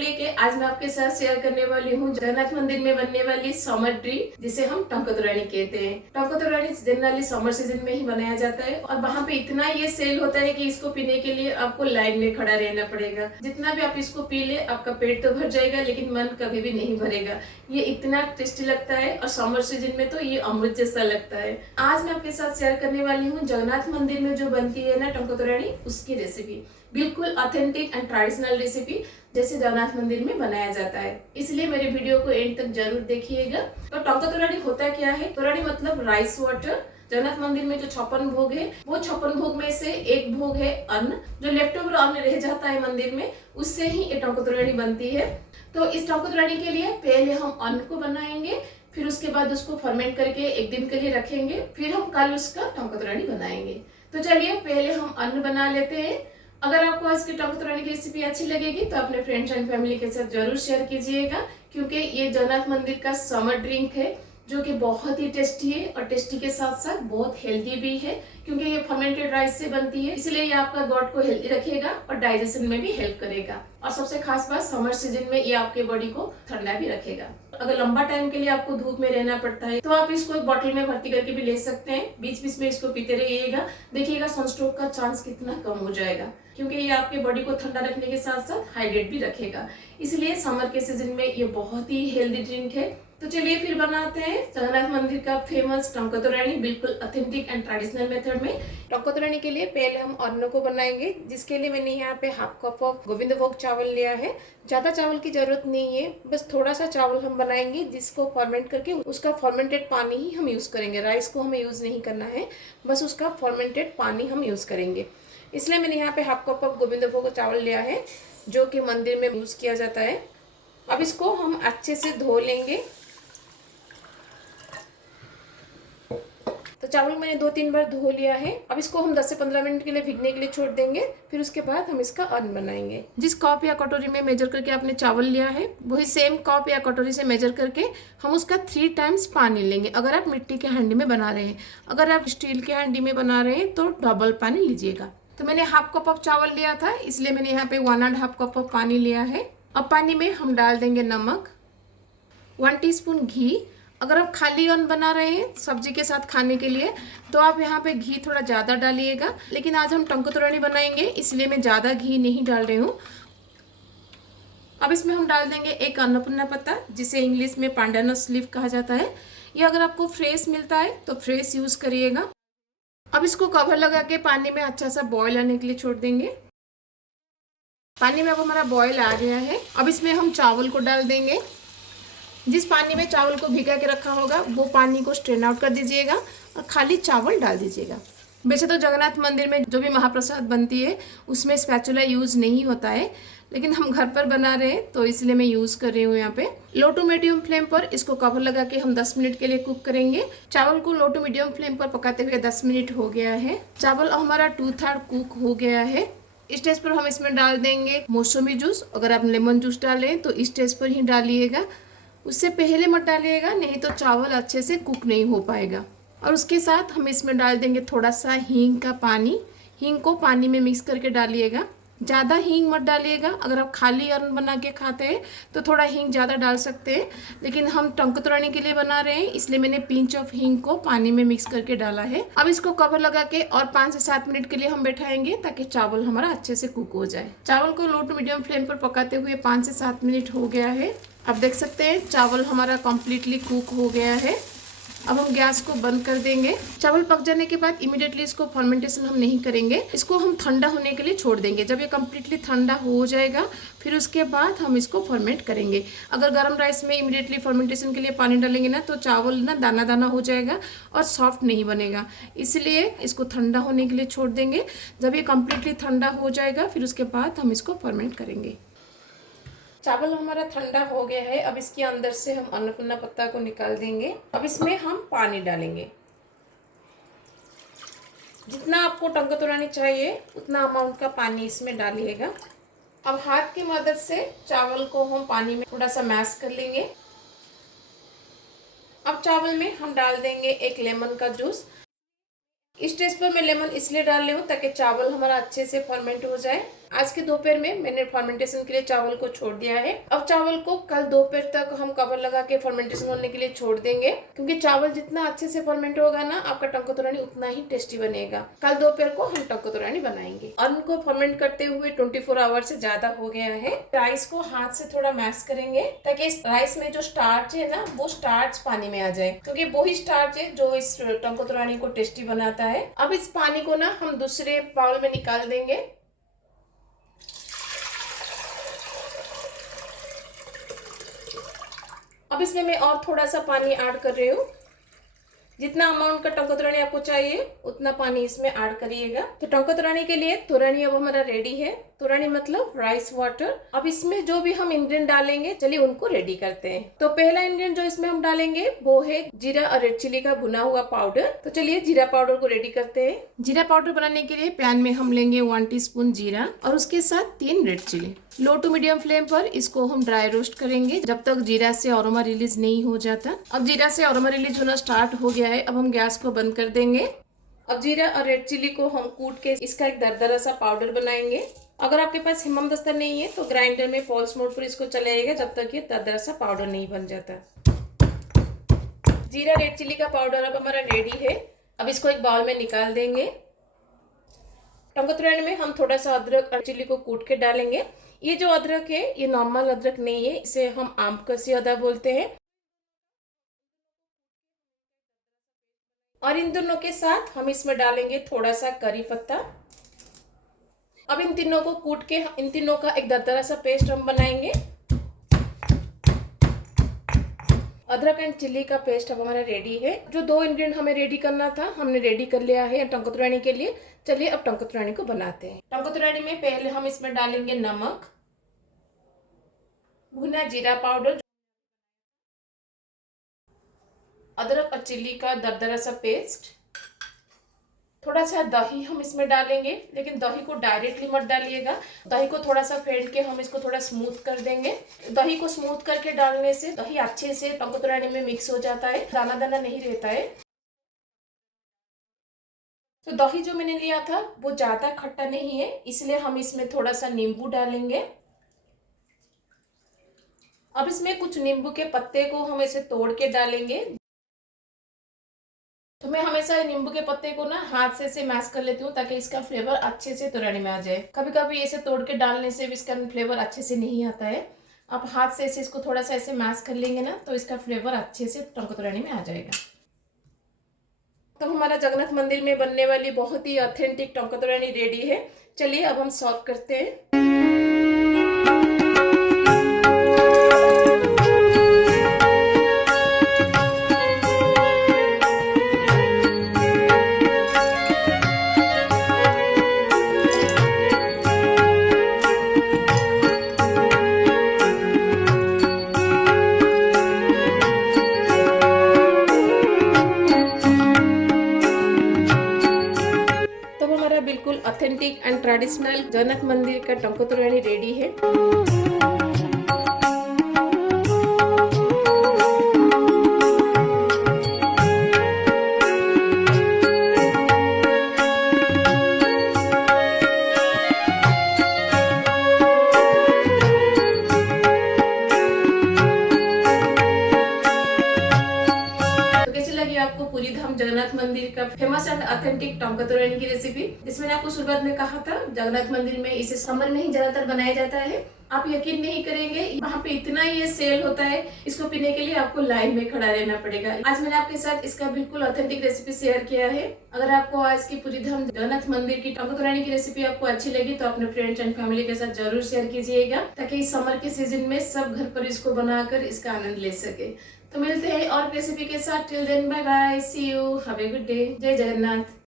लेके आज मैं आपके साथ शेयर करने वाली हूँ जगन्नाथ मंदिर में बनने वाली समर ड्रिंक, जिसे हम टंकतोरानी कहते हैं। टंकतोरानी जनरली समर सीजन में ही बनाया जाता है और वहाँ पे इतना ये सेल होता है कि इसको पीने के लिए आपको लाइन में खड़ा रहना पड़ेगा। जितना भी आप इसको पी ले आपका पेट तो भर जाएगा, लेकिन मन कभी भी नहीं भरेगा। ये इतना टेस्टी लगता है और समर सीजन में तो ये अमृत जैसा लगता है। आज मैं आपके साथ शेयर करने वाली हूँ जगन्नाथ मंदिर में जो बनती है ना टंकतोरानी, उसकी रेसिपी। बिल्कुल ऑथेंटिक एंड ट्रेडिशनल रेसिपी जैसे जगन्नाथ मंदिर में बनाया जाता है, इसलिए मेरे वीडियो को एंड तक जरूर देखिएगा। तो टंकतोरानी होता क्या है? तोरानी मतलब राइस वाटर। जगन्नाथ मंदिर में जो 56 भोग है, वो 56 भोग में से एक भोग है अन्न। जो लेफ्ट ओवर अन्न रह जाता है मंदिर में, उससे ही ये टंकतोरानी बनती है। तो इस टंकतोरानी के लिए पहले हम अन्न को बनाएंगे, फिर उसके बाद उसको फर्मेंट करके एक दिन के लिए रखेंगे, फिर हम कल उसका टंकतोरानी बनाएंगे। तो चलिए पहले हम अन्न बना लेते हैं। अगर आपको आज की टंकतोरानी की रेसिपी अच्छी लगेगी तो अपने फ्रेंड्स एंड फैमिली के साथ जरूर शेयर कीजिएगा, क्योंकि ये जगन्नाथ मंदिर का समर ड्रिंक है जो कि बहुत ही टेस्टी है और टेस्टी के साथ साथ बहुत हेल्दी भी है, क्योंकि ये फर्मेंटेड राइस से बनती है। इसलिए ये आपका गॉट को हेल्दी रखेगा और डाइजेशन में भी हेल्प करेगा। और सबसे खास बात, समर सीजन में ये आपके बॉडी को ठंडा भी रखेगा। अगर लंबा टाइम के लिए आपको धूप में रहना पड़ता है तो आप इसको एक बॉटल में भर्ती करके भी ले सकते हैं। बीच बीच में इसको पीते रहिएगा, देखिएगा सनस्ट्रोक का चांस कितना कम हो जाएगा, क्योंकि ये आपके बॉडी को ठंडा रखने के साथ साथ हाइड्रेट भी रखेगा। इसलिए समर के सीजन में ये बहुत ही हेल्दी ड्रिंक है। तो चलिए फिर बनाते हैं जगन्नाथ मंदिर का फेमस टंकतोरानी, बिल्कुल ऑथेंटिक एंड ट्रेडिशनल मेथड में। टंकतोरानी के लिए पहले हम अन्न को बनाएंगे, जिसके लिए मैंने यहाँ पे हाफ कप ऑफ गोविंद भोग चावल लिया है। ज्यादा चावल की जरूरत नहीं है, बस थोड़ा सा चावल हम बनाएंगे, जिसको फर्मेंट करके उसका फर्मेंटेड पानी ही हम यूज करेंगे। राइस को हमें यूज नहीं करना है, बस उसका फर्मेंटेड पानी हम यूज करेंगे। इसलिए मैंने यहाँ पे हाफ कप ऑफ गोविंद भोग चावल लिया है, जो कि मंदिर में यूज किया जाता है। अब इसको हम अच्छे से धो लेंगे। तो चावल मैंने 2-3 बार धो लिया है। अब इसको हम 10 से 15 मिनट के लिए भिगने के लिए छोड़ देंगे, फिर उसके बाद हम इसका अन्न बनाएंगे। जिस कप या कटोरी में मेजर करके आपने चावल लिया है, वही सेम कप या कटोरी से मेजर करके हम उसका 3 टाइम्स पानी लेंगे। अगर आप मिट्टी के हांडी में बना रहे हैं, अगर आप स्टील के हांडी में बना रहे हैं तो डबल पानी लीजिएगा। तो मैंने हाफ कप ऑफ चावल लिया था, इसलिए मैंने यहाँ पे 1.5 कप ऑफ पानी लिया है। अब पानी में हम डाल देंगे नमक, 1 टीस्पून घी। अगर आप खाली अन्न बना रहे हैं सब्जी के साथ खाने के लिए, तो आप यहाँ पे घी थोड़ा ज़्यादा डालिएगा, लेकिन आज हम टंकतोरानी बनाएंगे इसलिए मैं ज़्यादा घी नहीं डाल रही हूँ। अब इसमें हम डाल देंगे एक अन्नपूर्णा पत्ता, जिसे इंग्लिश में पांडानस लीफ कहा जाता है। ये अगर आपको फ्रेश मिलता है तो फ्रेश यूज़ करिएगा। अब इसको कवर लगा के पानी में अच्छा सा बॉयल आने के लिए छोड़ देंगे। पानी में अब हमारा बॉयल आ गया है। अब इसमें हम चावल को डाल देंगे। जिस पानी में चावल को भिगा के रखा होगा वो पानी को स्ट्रेन आउट कर दीजिएगा और खाली चावल डाल दीजिएगा। वैसे तो जगन्नाथ मंदिर में जो भी महाप्रसाद बनती है उसमें स्पैचुला यूज़ नहीं होता है, लेकिन हम घर पर बना रहे हैं तो इसलिए मैं यूज़ कर रही हूँ। यहाँ पे लो टू मीडियम फ्लेम पर इसको कवर लगा के हम 10 मिनट के लिए कुक करेंगे। चावल को लो टू मीडियम फ्लेम पर पकाते हुए 10 मिनट हो गया है। चावल हमारा 2/3 कुक हो गया है। इस स्टेज पर हम इसमें डाल देंगे मौसमी जूस। अगर आप लेमन जूस डालें तो इस स्टेज पर ही डालिएगा, उससे पहले मत डालिएगा, नहीं तो चावल अच्छे से कुक नहीं हो पाएगा। और उसके साथ हम इसमें डाल देंगे थोड़ा सा हींग का पानी। हींग को पानी में मिक्स करके डालिएगा, ज़्यादा हींग मत डालिएगा। अगर आप खाली अन्न बना के खाते हैं तो थोड़ा हींग ज़्यादा डाल सकते हैं, लेकिन हम टंकतोरानी के लिए बना रहे हैं इसलिए मैंने पिंच ऑफ हींग को पानी में मिक्स करके डाला है। अब इसको कवर लगा के और 5 से 7 मिनट के लिए हम बैठाएंगे, ताकि चावल हमारा अच्छे से कुक हो जाए। चावल को लो टू मीडियम फ्लेम पर पकाते हुए 5 से 7 मिनट हो गया है। अब देख सकते हैं चावल हमारा कम्प्लीटली कुक हो गया है। अब हम गैस को बंद कर देंगे। चावल पक जाने के बाद इमीडिएटली इसको फर्मेंटेशन हम नहीं करेंगे, इसको हम ठंडा होने के लिए छोड़ देंगे। जब ये कम्प्लीटली ठंडा हो जाएगा फिर उसके बाद हम इसको फर्मेंट करेंगे। अगर गर्म राइस में इमीडिएटली फर्मेंटेशन के लिए पानी डालेंगे ना तो चावल ना दाना दाना हो जाएगा और सॉफ्ट नहीं बनेगा, इसलिए इसको ठंडा होने के लिए छोड़ देंगे। जब ये कम्प्लीटली ठंडा हो जाएगा फिर उसके बाद हम इसको फर्मेंट करेंगे। चावल हमारा ठंडा हो गया है। अब इसके अंदर से हम अन्नपूर्णा पत्ता को निकाल देंगे। अब इसमें हम पानी डालेंगे, जितना आपको टंकतोरानी चाहिए उतना अमाउंट का पानी इसमें डालिएगा। अब हाथ की मदद से चावल को हम पानी में थोड़ा सा मैश कर लेंगे। अब चावल में हम डाल देंगे एक लेमन का जूस। इस स्टेज पर मैं लेमन इसलिए डाल रही हूँ ताकि चावल हमारा अच्छे से फर्मेंट हो जाए। आज के दोपहर में मैंने फर्मेंटेशन के लिए चावल को छोड़ दिया है। अब चावल को कल दोपहर तक हम कवर लगा के फर्मेंटेशन होने के लिए छोड़ देंगे, क्योंकि चावल जितना अच्छे से फर्मेंट होगा ना, आपका टंको तोरानी उतना ही टेस्टी बनेगा। कल दोपहर को हम टंको तोरानी बनाएंगे। अन्न को फर्मेंट करते हुए 24 आवर से ज्यादा हो गया है। राइस को हाथ से थोड़ा मैश करेंगे ताकि इस राइस में जो स्टार्च है ना, वो स्टार्च पानी में आ जाए, क्योंकि वो ही स्टार्च है जो इस टंको तोरानी को टेस्टी बनाता है। अब इस पानी को ना हम दूसरे बाउल में निकाल देंगे। अब इसमें मैं और थोड़ा सा पानी ऐड कर रही हूँ। जितना अमाउंट का टंको तोरानी आपको चाहिए उतना पानी इसमें ऐड करिएगा। तो टंको तोरानी के लिए तोरानी अब हमारा रेडी है। तोरानी मतलब राइस वाटर। अब इसमें जो भी हम इंग्रेडिएंट डालेंगे, चलिए उनको रेडी करते हैं। तो पहला इंग्रेडिएंट जो इसमें हम डालेंगे वो है जीरा और रेड चिली का भुना हुआ पाउडर। तो चलिए जीरा पाउडर को रेडी करते हैं। जीरा पाउडर बनाने के लिए पैन में हम लेंगे 1 टीस्पून जीरा और उसके साथ 3 red chilli. Low to medium flame पर इसको हम ड्राई रोस्ट करेंगे जब तक जीरा से अरोमा रिलीज नहीं हो जाता। अब जीरा से अरोमा रिलीज होना स्टार्ट हो गया है। अब हम गैस को बंद कर देंगे। अब जीरा और रेड चिली को हम कूट के इसका एक दरदरा सा पाउडर बनाएंगे। अगर आपके पास हेमदस्ता नहीं है तो ग्राइंडर में पल्स मोड पर इसको चलाइएगा जब तक ये दरदरा सा पाउडर नहीं बन जाता। जीरा रेड चिली का पाउडर अब हमारा रेडी है। अब इसको एक बाउल में निकाल देंगे। टंको तोरानी में हम थोड़ा सा अदरक और चिली को कूट के डालेंगे। ये जो अदरक है ये नॉर्मल अदरक नहीं है, इसे हम आम कसी अदा बोलते हैं। और इन दोनों के साथ हम इसमें डालेंगे थोड़ा सा करी पत्ता। अब इन तीनों को कूट के इन तीनों का एक दरदरा सा पेस्ट हम बनाएंगे। अदरक एंड चिल्ली का पेस्ट अब हमारा रेडी है। जो 2 इंग्रेडिएंट हमें रेडी करना था हमने रेडी कर लिया है टंको तोरानी के लिए। चलिए अब टंको तोरानी को बनाते हैं। टंको तोरानी में पहले हम इसमें डालेंगे नमक, भुना जीरा पाउडर, अदरक और चिल्ली का दरदरा सा पेस्ट, थोड़ा सा दही हम इसमें डालेंगे, लेकिन दही को डायरेक्टली मत डालिएगा। दही को थोड़ा सा फेंट के हम इसको थोड़ा स्मूथ कर देंगे। दही को स्मूथ करके डालने से दही अच्छे से टंको तोरानी में मिक्स हो जाता है, दाना दाना नहीं रहता है। तो दही जो मैंने लिया था वो ज्यादा खट्टा नहीं है, इसलिए हम इसमें थोड़ा सा नींबू डालेंगे। अब इसमें कुछ नींबू के पत्ते को हम ऐसे तोड़ के डालेंगे। तो मैं हमेशा नींबू के पत्ते को ना हाथ से ऐसे मैश कर लेती हूँ ताकि इसका फ्लेवर अच्छे से तोरानी में आ जाए। कभी कभी ऐसे तोड़ के डालने से भी इसका फ्लेवर अच्छे से नहीं आता है। आप हाथ से ऐसे इसको थोड़ा सा ऐसे मैश कर लेंगे ना तो इसका फ्लेवर अच्छे से टंको तोरानी में आ जाएगा। तो हमारा जगन्नाथ मंदिर में बनने वाली बहुत ही ऑथेंटिक टंको तोरानी रेडी है। चलिए अब हम सर्व करते हैं। बिल्कुल ऑथेंटिक एंड ट्रेडिशनल जगन्नाथ मंदिर का टंको तोरानी रेडी है। आपको पूरी धाम जगन्नाथ मंदिर का फेमस एंड ऑथेंटिक टंको तोरानी की रेसिपी, जिसमें आपको शुरुआत में कहा था जगन्नाथ मंदिर में इसे समर में ही ज्यादातर बनाया जाता है। आप यकीन नहीं करेंगे वहाँ पे इतना ये सेल होता है, इसको पीने के लिए आपको लाइन में खड़ा रहना पड़ेगा। आज मैंने आपके साथ इसका बिल्कुल ऑथेंटिक रेसिपी शेयर किया है। अगर आपको आज की पूरी धाम जगन्नाथ मंदिर की टंको तोरानी की रेसिपी आपको अच्छी लगी तो अपने फ्रेंड्स एंड फैमिली के साथ जरूर शेयर कीजिएगा, ताकि इस समर के सीजन में सब घर पर इसको बनाकर इसका आनंद ले सके। तो मिलते हैं और रेसिपी के साथ। Till then bye bye, see you, have a good day. जय जगन्नाथ।